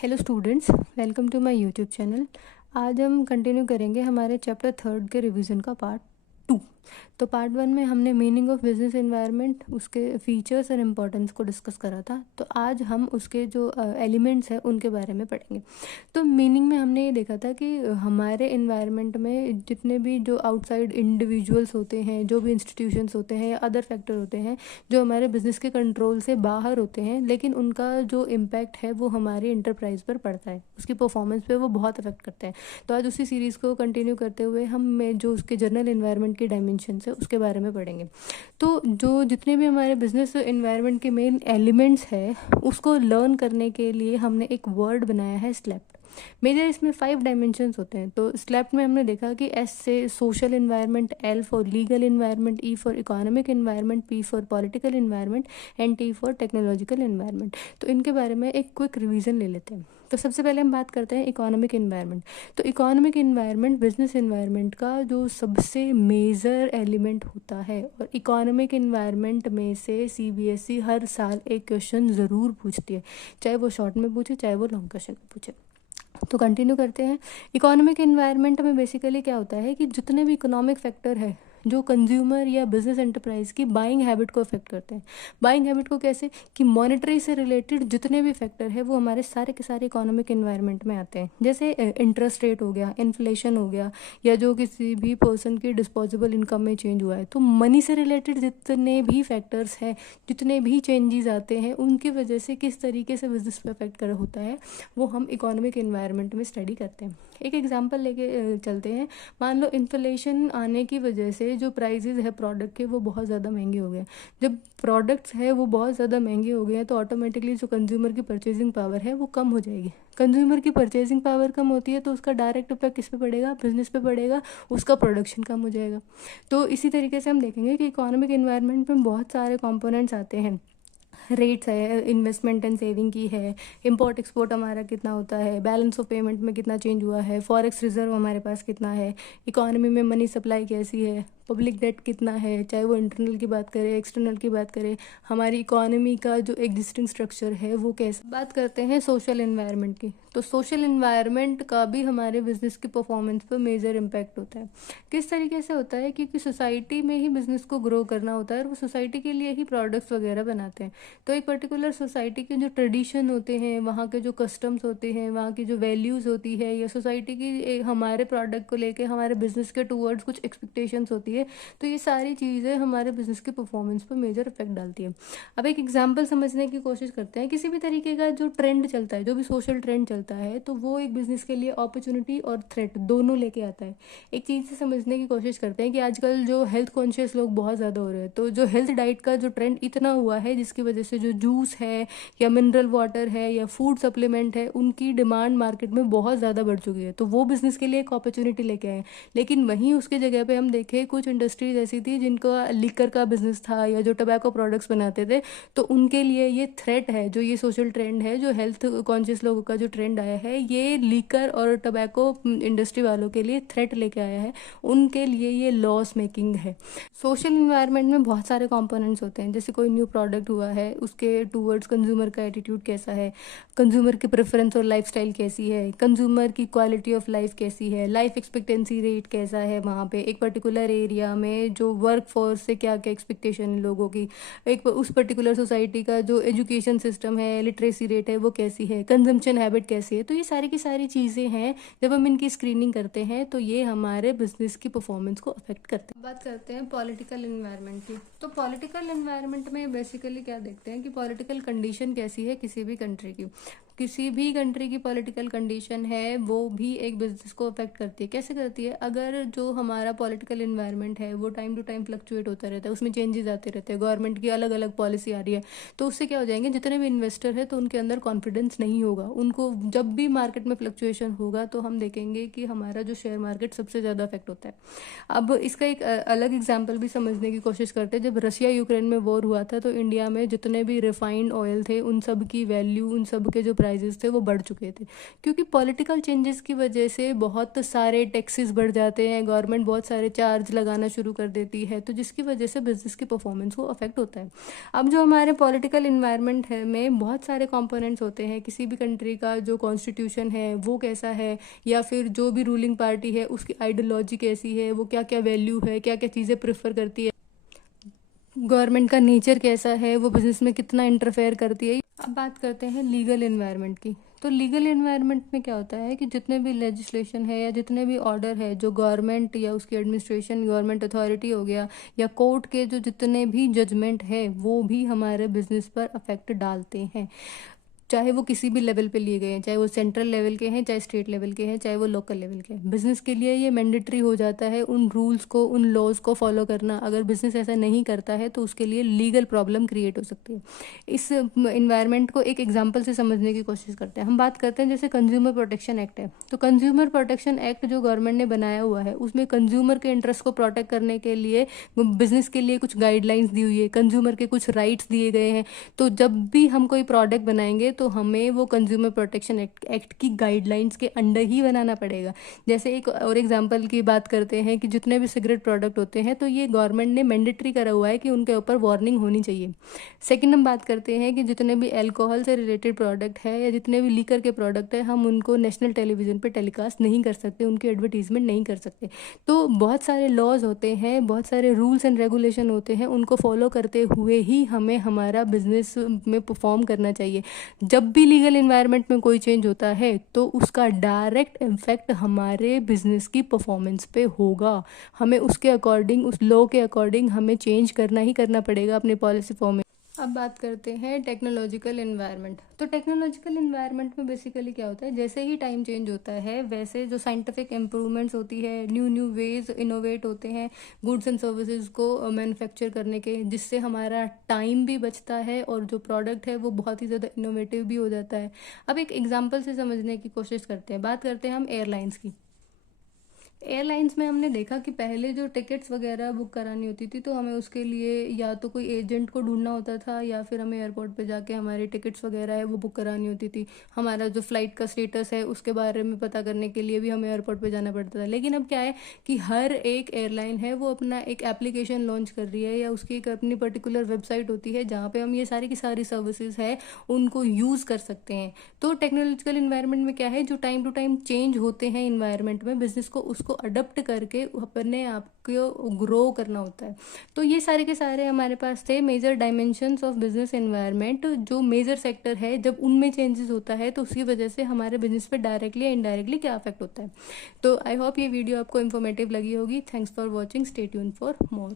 Hello students, welcome to my YouTube channel. आज हम continue करेंगे हमारे चैप्टर 3 के रिवीजन का पार्ट 2। तो पार्ट 1 में हमने मीनिंग ऑफ बिजनेस एनवायरनमेंट, उसके फीचर्स और इम्पोर्टेंस को डिस्कस करा था। तो आज हम उसके जो एलिमेंट्स हैं उनके बारे में पढ़ेंगे। तो मीनिंग में हमने ये देखा था कि हमारे एनवायरनमेंट में जितने भी जो आउटसाइड इंडिविजुअल्स होते हैं, जो भी इंस्टीट्यूशंस होते हैं या अदर फैक्टर होते हैं जो हमारे बिजनेस के कंट्रोल से बाहर होते हैं, लेकिन उनका जो इम्पैक्ट है वो हमारी इंटरप्राइज पर पड़ता है, उसकी परफॉर्मेंस पे वो बहुत अफेक्ट करते हैं। तो आज उसी सीरीज़ को कंटिन्यू करते हुए हम जो उसके जनरल इन्वायरमेंट की डायमेंशन है उसके बारे में पढ़ेंगे। तो जो जितने भी हमारे बिजनेस एनवायरनमेंट के मेन एलिमेंट्स है उसको लर्न करने के लिए हमने एक वर्ड बनाया है स्लैप। मेजर इसमें 5 डायमेंशंस होते हैं। तो स्लैप में हमने देखा कि एस से social environment, L for legal environment, E for economic environment, P for political environment and T for technological environment. तो इनके बारे में एक क्विक रिवीजन ले लेते हैं। तो सबसे पहले हम बात करते हैं इकोनॉमिक इन्वायरमेंट। तो इकोनॉमिक इन्वायरमेंट बिजनेस इन्वायरमेंट का जो सबसे मेजर एलिमेंट होता है, और इकोनॉमिक इन्वायरमेंट में से सीबीएसई हर साल एक क्वेश्चन ज़रूर पूछती है, चाहे वो शॉर्ट में पूछे चाहे वो लॉन्ग क्वेश्चन में पूछे। तो कंटिन्यू करते हैं। इकोनॉमिक इन्वायरमेंट में बेसिकली क्या होता है कि जितने भी इकोनॉमिक फैक्टर है जो कंज्यूमर या बिजनेस एंटरप्राइज की बाइंग हैबिट को अफेक्ट करते हैं। बाइंग हैबिट को कैसे कि मॉनेटरी से रिलेटेड जितने भी फैक्टर है वो हमारे सारे के सारे इकोनॉमिक इन्वायरमेंट में आते हैं। जैसे इंटरेस्ट रेट हो गया, इन्फ्लेशन हो गया, या जो किसी भी पर्सन की डिस्पोजेबल इनकम में चेंज हुआ है। तो मनी से रिलेटेड जितने भी फैक्टर्स हैं, जितने भी चेंजेस आते हैं, उनकी वजह से किस तरीके से बिजनेस पे अफेक्ट कर होता है वो हम इकोनॉमिक इन्वायरमेंट में स्टडी करते हैं। एक एग्जांपल लेके चलते हैं। मान लो इन्फ्लेशन आने की वजह से जो प्राइजेज है प्रोडक्ट के वो बहुत ज़्यादा महंगे हो गए। जब प्रोडक्ट्स है वो बहुत ज़्यादा महंगे हो गए हैं तो ऑटोमेटिकली जो कंज्यूमर की परचेजिंग पावर है वो कम हो जाएगी। कंज्यूमर की परचेजिंग पावर कम होती है तो उसका डायरेक्ट इफेक्ट किस पे पड़ेगा? बिजनेस पे पड़ेगा, उसका प्रोडक्शन कम हो जाएगा। तो इसी तरीके से हम देखेंगे कि इकोनॉमिक इन्वायरमेंट में बहुत सारे कंपोनेंट्स आते हैं। रेट्स है, इन्वेस्टमेंट एंड सेविंग की है, इंपोर्ट एक्सपोर्ट हमारा कितना होता है, बैलेंस ऑफ पेमेंट में कितना चेंज हुआ है, फॉरेक्स रिजर्व हमारे पास कितना है, इकोनॉमी में मनी सप्लाई कैसी है, पब्लिक डेट कितना है, चाहे वो इंटरनल की बात करें एक्सटर्नल की बात करें, हमारी इकोनॉमी का जो एग्जिस्टिंग स्ट्रक्चर है वो कैसे। बात करते हैं सोशल इन्वायरमेंट की। तो सोशल इन्वायरमेंट का भी हमारे बिजनेस की परफॉर्मेंस पर मेजर इम्पैक्ट होता है। किस तरीके से होता है? क्योंकि सोसाइटी में ही बिजनेस को ग्रो करना होता है और वो सोसाइटी के लिए ही प्रोडक्ट्स वगैरह बनाते हैं। तो एक पर्टिकुलर सोसाइटी के जो ट्रेडिशन होते हैं, वहाँ के जो कस्टम्स होते हैं, वहाँ की जो वैल्यूज़ होती है, या सोसाइटी की हमारे प्रोडक्ट को लेके हमारे बिजनेस के टूवर्ड्स कुछ एक्सपेक्टेशंस होती है। तो ये सारी चीज़ें हमारे बिजनेस के परफॉर्मेंस पर मेजर इफेक्ट डालती है। अब एक एग्जांपल समझने की कोशिश करते हैं। किसी भी तरीके का जो ट्रेंड चलता है, जो भी सोशल ट्रेंड चलता है, तो वो एक बिजनेस के लिए अपॉर्चुनिटी और थ्रेट दोनों लेके आता है। एक चीज़ से समझने की कोशिश करते हैं कि आजकल जो हेल्थ कॉन्शियस लोग बहुत ज़्यादा हो रहे हैं, तो जो हेल्थ डाइट का जो ट्रेंड इतना हुआ है जिसकी वजह से जो जूस है या मिनरल वाटर है या फूड सप्लीमेंट है, उनकी डिमांड मार्केट में बहुत ज़्यादा बढ़ चुकी है। तो वो बिजनेस के लिए एक अपॉर्चुनिटी लेके आए। लेकिन वहीं उसके जगह पे हम देखें कुछ इंडस्ट्रीज ऐसी थी जिनका लीकर का बिजनेस था या जो टबैको प्रोडक्ट्स बनाते थे, तो उनके लिए ये थ्रेट है। जो ये सोशल ट्रेंड है, जो हेल्थ कॉन्शियस लोगों का जो ट्रेंड आया है, ये लीकर और टबैको इंडस्ट्री वालों के लिए थ्रेट लेके आया है। उनके लिए ये लॉस मेकिंग है। सोशल इन्वायरमेंट में बहुत सारे कंपोनेंट्स होते हैं। जैसे कोई न्यू प्रोडक्ट हुआ है, उसके टूवर्ड्स कंज्यूमर का एटीट्यूड कैसा है, कंज्यूमर की प्रेफरेंस और लाइफस्टाइल कैसी है, कंज्यूमर की क्वालिटी ऑफ लाइफ कैसी है, लाइफ एक्सपेक्टेंसी रेट कैसा है, वहाँ पे एक पर्टिकुलर एरिया में जो वर्क फोर्स से क्या क्या एक्सपेक्टेशन है लोगों की, एक उस पर्टिकुलर सोसाइटी का जो एजुकेशन सिस्टम है, लिटरेसी रेट है वो कैसी है, कंजम्पशन हैबिट कैसी है। तो ये सारी की सारी चीज़ें हैं, जब हम इनकी स्क्रीनिंग करते हैं तो ये हमारे बिजनेस की परफॉर्मेंस को अफेक्ट करते हैं। बात करते हैं पॉलिटिकल इन्वायरमेंट की। तो पॉलिटिकल इन्वायरमेंट में बेसिकली क्या देखते हैं कि पॉलिटिकल कंडीशन कैसी है किसी भी कंट्री की। किसी भी कंट्री की पॉलिटिकल कंडीशन है वो भी एक बिजनेस को अफेक्ट करती है। कैसे करती है? अगर जो हमारा पॉलिटिकल इन्वायरमेंट है वो टाइम टू टाइम फ्लक्चुएट होता रहता है, उसमें चेंजेस आते रहते हैं, गवर्नमेंट की अलग अलग पॉलिसी आ रही है, तो उससे क्या हो जाएंगे, जितने भी इन्वेस्टर है तो उनके अंदर कॉन्फिडेंस नहीं होगा। उनको जब भी मार्केट में फ्लक्चुएशन होगा तो हम देखेंगे कि हमारा जो शेयर मार्केट सबसे ज़्यादा अफेक्ट होता है। अब इसका एक अलग एग्जाम्पल भी समझने की कोशिश करते हैं। जब रशिया यूक्रेन में वॉर हुआ था तो इंडिया में जितने भी रिफाइंड ऑयल थे उन सब की वैल्यू, उन सब के जो प्राइजेस थे वो बढ़ चुके थे, क्योंकि पॉलिटिकल चेंजेस की वजह से बहुत सारे टैक्सेस बढ़ जाते हैं, गवर्नमेंट बहुत सारे चार्ज लगाना शुरू कर देती है, तो जिसकी वजह से बिजनेस की परफॉर्मेंस को अफेक्ट होता है। अब जो हमारे पॉलिटिकल इन्वायरमेंट है में बहुत सारे कंपोनेंट्स होते हैं, किसी भी कंट्री का जो कॉन्स्टिट्यूशन है वो कैसा है, या फिर जो भी रूलिंग पार्टी है उसकी आइडियोलॉजी कैसी है, वो क्या क्या वैल्यू है, क्या क्या चीज़ें प्रेफर करती है, गवर्नमेंट का नेचर कैसा है, वो बिजनेस में कितना इंटरफेयर करती है। अब बात करते हैं लीगल एनवायरनमेंट की। तो लीगल एनवायरनमेंट में क्या होता है कि जितने भी लेजिस्लेशन है या जितने भी ऑर्डर है जो गवर्नमेंट या उसकी एडमिनिस्ट्रेशन, गवर्नमेंट अथॉरिटी हो गया, या कोर्ट के जो जितने भी जजमेंट है वो भी हमारे बिजनेस पर अफेक्ट डालते हैं, चाहे वो किसी भी लेवल पे लिए गए हैं, चाहे वो सेंट्रल लेवल के हैं, चाहे स्टेट लेवल के हैं, चाहे वो लोकल लेवल के हैं। बिजनेस के लिए ये मैंडेटरी हो जाता है उन रूल्स को, उन लॉज को फॉलो करना। अगर बिजनेस ऐसा नहीं करता है तो उसके लिए लीगल प्रॉब्लम क्रिएट हो सकती है। इस इन्वायरमेंट को एक एग्जाम्पल से समझने की कोशिश करते हैं। हम बात करते हैं जैसे कंज्यूमर प्रोटेक्शन एक्ट है। तो कंज्यूमर प्रोटेक्शन एक्ट जो गवर्नमेंट ने बनाया हुआ है उसमें कंज्यूमर के इंटरेस्ट को प्रोटेक्ट करने के लिए बिजनेस के लिए कुछ गाइडलाइंस दी हुई है, कंज्यूमर के कुछ राइट्स दिए गए हैं। तो जब भी हम कोई प्रोडक्ट बनाएंगे तो हमें वो कंज्यूमर प्रोटेक्शन एक्ट की गाइडलाइंस के अंडर ही बनाना पड़ेगा। जैसे एक और एग्जांपल की बात करते हैं कि जितने भी सिगरेट प्रोडक्ट होते हैं तो ये गवर्नमेंट ने मैंडेटरी करा हुआ है कि उनके ऊपर वार्निंग होनी चाहिए। सेकंड हम बात करते हैं कि जितने भी अल्कोहल से रिलेटेड प्रोडक्ट है या जितने भी लीकर के प्रोडक्ट है हम उनको नेशनल टेलीविज़न पे टेलीकास्ट नहीं कर सकते, उनकी एडवर्टीजमेंट नहीं कर सकते। तो बहुत सारे लॉज होते हैं, बहुत सारे रूल्स एंड रेगुलेशन होते हैं, उनको फॉलो करते हुए ही हमें हमारा बिजनेस में परफॉर्म करना चाहिए। जब भी लीगल एनवायरनमेंट में कोई चेंज होता है तो उसका डायरेक्ट इम्फेक्ट हमारे बिजनेस की परफॉर्मेंस पे होगा। हमें उसके अकॉर्डिंग, उस लॉ के अकॉर्डिंग हमें चेंज करना ही करना पड़ेगा अपने पॉलिसी फॉर्मेट। अब बात करते हैं टेक्नोलॉजिकल एनवायरनमेंट। तो टेक्नोलॉजिकल एनवायरनमेंट में बेसिकली क्या होता है, जैसे ही टाइम चेंज होता है वैसे जो साइंटिफिक इम्प्रूवमेंट्स होती है, न्यू न्यू वेज इनोवेट होते हैं गुड्स एंड सर्विसेज को मैन्युफैक्चर करने के, जिससे हमारा टाइम भी बचता है और जो प्रोडक्ट है वो बहुत ही ज़्यादा इनोवेटिव भी हो जाता है। अब एक एग्जांपल से समझने की कोशिश करते हैं। बात करते हैं हम एयरलाइंस की। एयरलाइंस में हमने देखा कि पहले जो टिकट्स वगैरह बुक करानी होती थी तो हमें उसके लिए या तो कोई एजेंट को ढूंढना होता था या फिर हमें एयरपोर्ट पे जाके हमारी टिकट्स वगैरह है वो बुक करानी होती थी। हमारा जो फ्लाइट का स्टेटस है उसके बारे में पता करने के लिए भी हमें एयरपोर्ट पे जाना पड़ता था। लेकिन अब क्या है कि हर एक एयरलाइन है वो अपना एक एप्लीकेशन लॉन्च कर रही है या उसकी एक अपनी पर्टिकुलर वेबसाइट होती है जहाँ पे हम ये सारी की सारी सर्विसेज है उनको यूज़ कर सकते हैं। तो टेक्नोलॉजिकल इन्वायरमेंट में क्या है, जो टाइम टू टाइम चेंज होते हैं इन्वायरमेंट में, बिजनेस को उसको अडप्ट करके अपने आप को ग्रो करना होता है। तो ये सारे के सारे हमारे पास थे major dimensions of business environment. जो मेजर सेक्टर है जब उनमें चेंजेस होता है तो उसकी वजह से हमारे बिजनेस पे डायरेक्टली या इनडायरेक्टली क्या अफेक्ट होता है। तो आई होप ये वीडियो आपको इन्फॉर्मेटिव लगी होगी। Thanks for watching, stay tuned for more.